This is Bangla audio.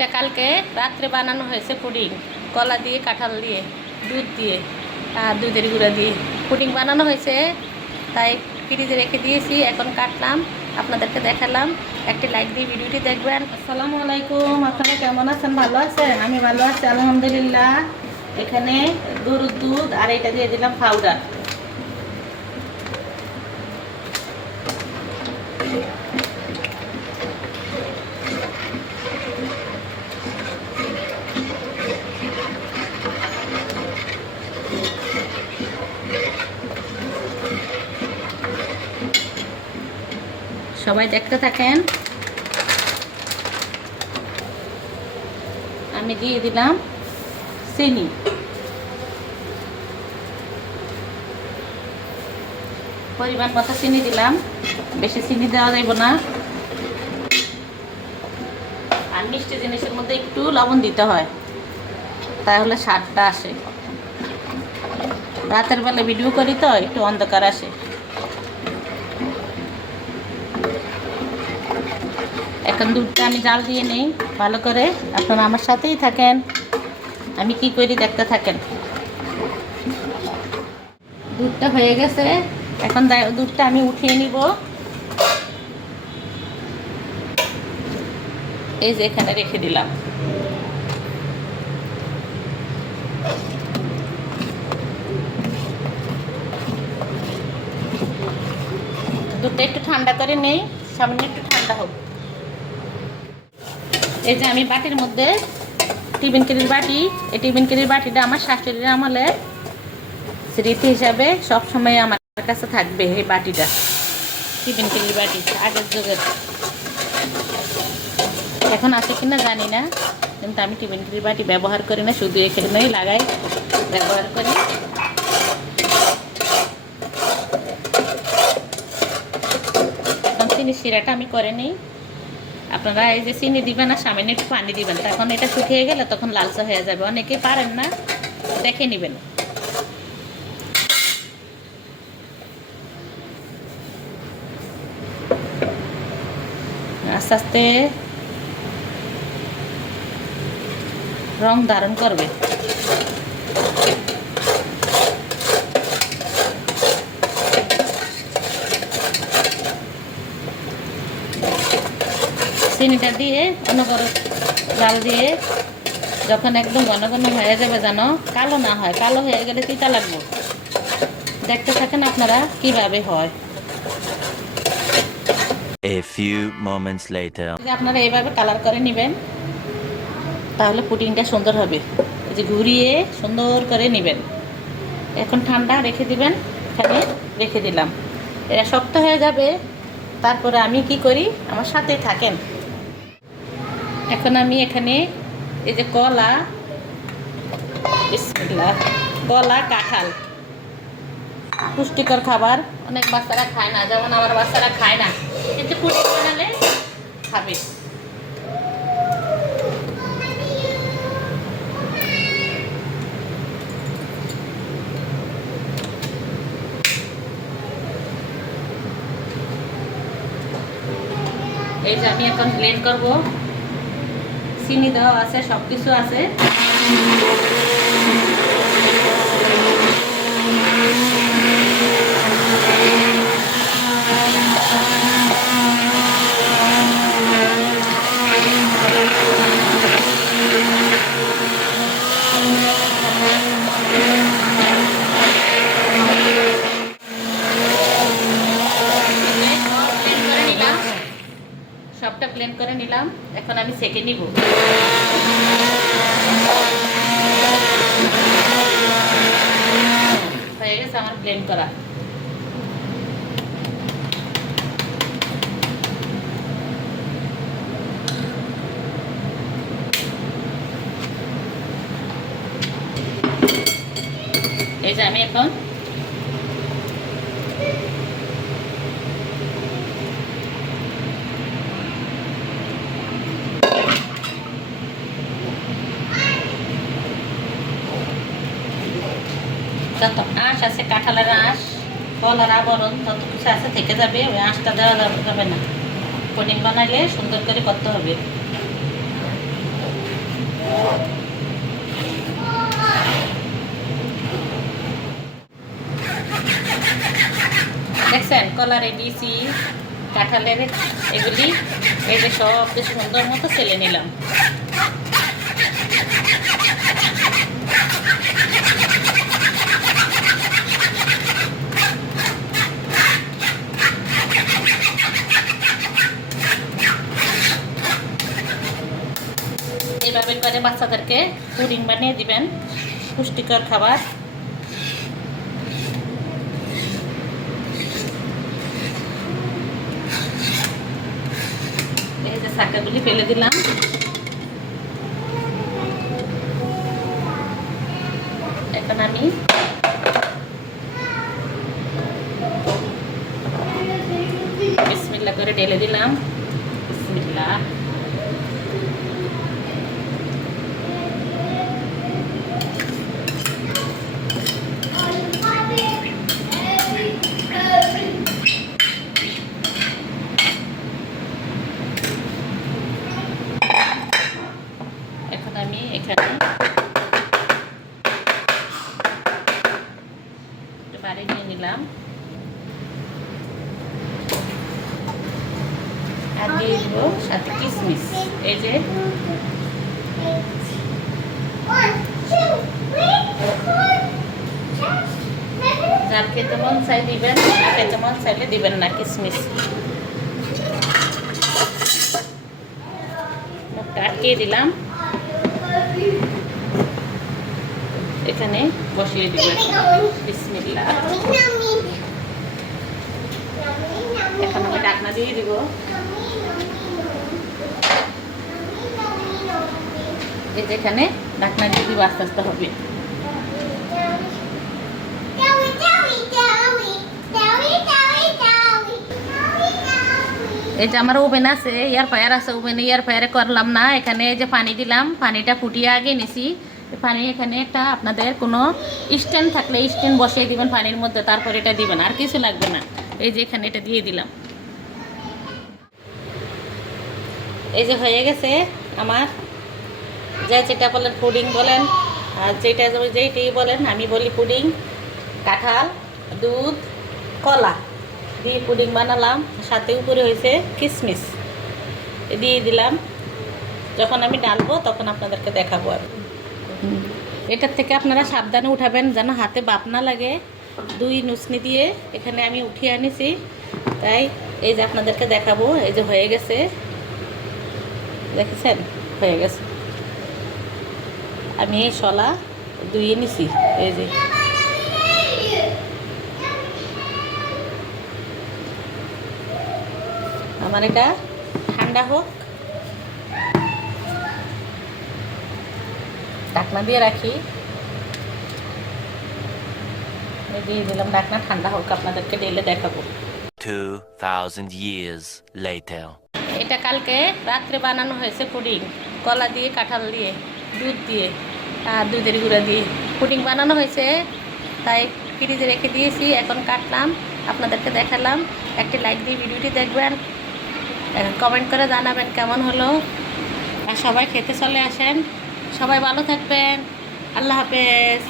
এটা কালকে রাত্রে বানানো হয়েছে পুডিং, কলা দিয়ে, কাঁঠাল দিয়ে, দুধ দিয়ে আর দুধের গুঁড়া দিয়ে পুডিং বানানো হয়েছে। তাই ফ্রিজে রেখে দিয়েছি, এখন কাটলাম, আপনাদেরকে দেখালাম। একটি লাইক দিয়ে ভিডিওটি দেখবেন। আসসালামু আলাইকুম, আপনারা কেমন আছেন? ভালো আছেন? আমি ভালো আছি আলহামদুলিল্লাহ। এখানে গরুর দুধ আর এটা দিয়ে দিলাম পাউডার। সবাই দেখতে থাকেন। আমি দিয়ে দিলাম চিনি, পরিমাণ মতো চিনি দিলাম, বেশি চিনি দেওয়া যাবে না। আর মিষ্টি জিনিসের মধ্যে একটু লবণ দিতে হয়, তাহলে স্বাদটা আসে। রাতের বেলা ভিডিও করি তো একটু অন্ধকার আসে। এখন দুধটা আমি জাল দিয়ে নেই ভালো করে, আপনারা আমার সাথেই থাকেন, আমি কি করি দেখতে থাকেন। দুধটা হয়ে গেছে, এখন দুধটা আমি উঠিয়ে নিব। এই যে এখানে রেখে দিলাম। দুধটা একটু ঠান্ডা করে নেই, সামান্য একটু ঠান্ডা হোক। এই যে আমি বাটির মধ্যে টিফিন কেরির বাটি, এই টিফিন কেরির বাটিটা আমার শাশুড়ির আমলে স্মৃতি হিসাবে সবসময় আমার কাছে থাকবে। এই বাটিটা টিফিন কেরির বাটি আগের যুগের, এখন আছে কিনা জানি না, কিন্তু আমি টিফিন কেরির বাটি ব্যবহার করি না, শুধু এখানেই লাগাই, ব্যবহার করি। এখন চিনি শিরাটা আমি করে নিই। আপনারা এই যে চিনি দিবেন আর সামান্য একটু পানি দিবেন, তখন এটা শুকিয়ে গেলে তখন লালচা হয়ে যাবে। অনেকেই পারেন না, দেখে নেবেন। আস্তে আস্তে রং ধারণ করবে। চিনিটা দিয়ে অনবরত জাল দিয়ে যখন একদম ঘন ঘন হয়ে যাবে, যেন কালো না হয়, কালো হয়ে গেলে তিতা লাগবে। দেখতে থাকেন আপনারা কিভাবে হয়। A few moments later. আপনারা এইভাবে কালার করে নেবেন, তাহলে পুডিংটা সুন্দর হবে। এই যে ঘুরিয়ে সুন্দর করে নেবেন। এখন ঠান্ডা রেখে দিবেন, এখানে রেখে দিলাম। এটা শক্ত হয়ে যাবে, তারপরে আমি কি করি আমার সাথেই থাকেন। এখন আমি এখানে এই যে কলা, বিসমিল্লাহ, কলা কাঁঠাল পুষ্টিকর খাবার, অনেক বাচ্চারা খায় না, যেমন আমার বাচ্চারা খায় না, কিন্তু পুডিং বানালে খাবে। এই যে আমি এখন ব্লেন্ড করব, চিনি দেওয়া আছে, সব কিছু আছে। সবটা ব্লেন্ড করে নিলাম, এখন আমি সেঁকে নিব। হয়ে গেছে আমার ব্লেন্ড করা। এই যে আমি এখন যত আঁশ আছে, কাঁঠালের আঁশ, কলার আবরণ যত কিছু আছে থেকে যাবে, ওই আঁশটা দেওয়া যাবে না। পুডিং বানাইলে সুন্দর করে করতে হবে। কলার দিয়েছি, কাঁঠালের এগুলি এই যে সব কিছু সুন্দর মতো ছেলে নিলাম। এইভাবে করে বাচ্চাদেরকে পুডিং বানিয়ে দিবেন, পুষ্টিকর খাবার। এই যে শাকাগুলি ফেলে দিলাম। এখন আমি বিসমিল্লাহ করে ঢেলে দিলাম। বিসমিল্লাহ। এখন আমি এখানে বাড়ি নিয়ে নিলাম আর দিয়ে দিব সাথে কিশমিশ। এই যে যার খেতে মন চাই দিবেন, না খেতে মন চাইলে দিবেন না কিশমিশ। মুখটা আটকিয়ে দিলাম, এখানে বসিয়ে দিবেন। বিসমিল্লাহ। এখন আমি ঢাকনা দিয়ে দিব। এই যে এখানে ঢাকনা দিয়ে দিব, আস্তে আস্তে হবে। এই যে আমার ওভেন আছে, এয়ার ফায়ার আছে, ওভেনে এয়ার ফায়ারে করলাম না। এখানে এই যে পানি দিলাম, পানিটা ফুটিয়ে আগে নিছি। পানি এখানে একটা আপনাদের কোনো স্ট্যান্ড থাকলে স্ট্যান্ড বসিয়ে দিবেন পানির মধ্যে, তারপর এটা দিবেন, আর কিছু লাগবে না। এই যে এখানে এটা দিয়ে দিলাম। এই যে হয়ে গেছে আমার, যা যেটা বলেন পুডিং বলেন, আর যেইটাই বলেন, আমি বলি পুডিং। কাঁঠাল, দুধ, কলা দিয়ে পুডিং বানালাম, সাথে উপরে হয়েছে কিশমিশ দিয়ে দিলাম। যখন আমি ডালবো তখন আপনাদেরকে দেখাবো। আর এটার থেকে আপনারা সাবধানে উঠাবেন যেন হাতে বাপ না লাগে। 2 নুসনি দিয়ে এখানে আমি উঠিয়ে আনিছি, তাই এই যে আপনাদেরকে দেখাবো। এই যে হয়ে গেছে, দেখেছেন হয়ে গেছে। আমি এই শলা ধুয়ে নিছি। এই যে আমার এটা ঠান্ডা হোক, ঢাকনা দিয়ে রাখি। দিয়ে দিলাম ঢাকনা, ঠান্ডা হোক, আপনাদেরকে ঢেলে দেখাবো। 2000 years later. এটা কালকে রাত্রে বানানো হয়েছে পুডিং, কলা দিয়ে, কাঁঠাল দিয়ে, দুধ দিয়ে আর দুধের গুঁড়া দিয়ে পুডিং বানানো হয়েছে, তাই ফ্রিজে রেখে দিয়েছি। এখন কাটলাম, আপনাদেরকে দেখালাম। একটি লাইক দিয়ে ভিডিওটি দেখবেন, কমেন্ট করে জানাবেন কেমন হলো, আর সবাই খেতে চলে আসেন। সবাই ভালো থাকবেন। আল্লাহ হাফেজ।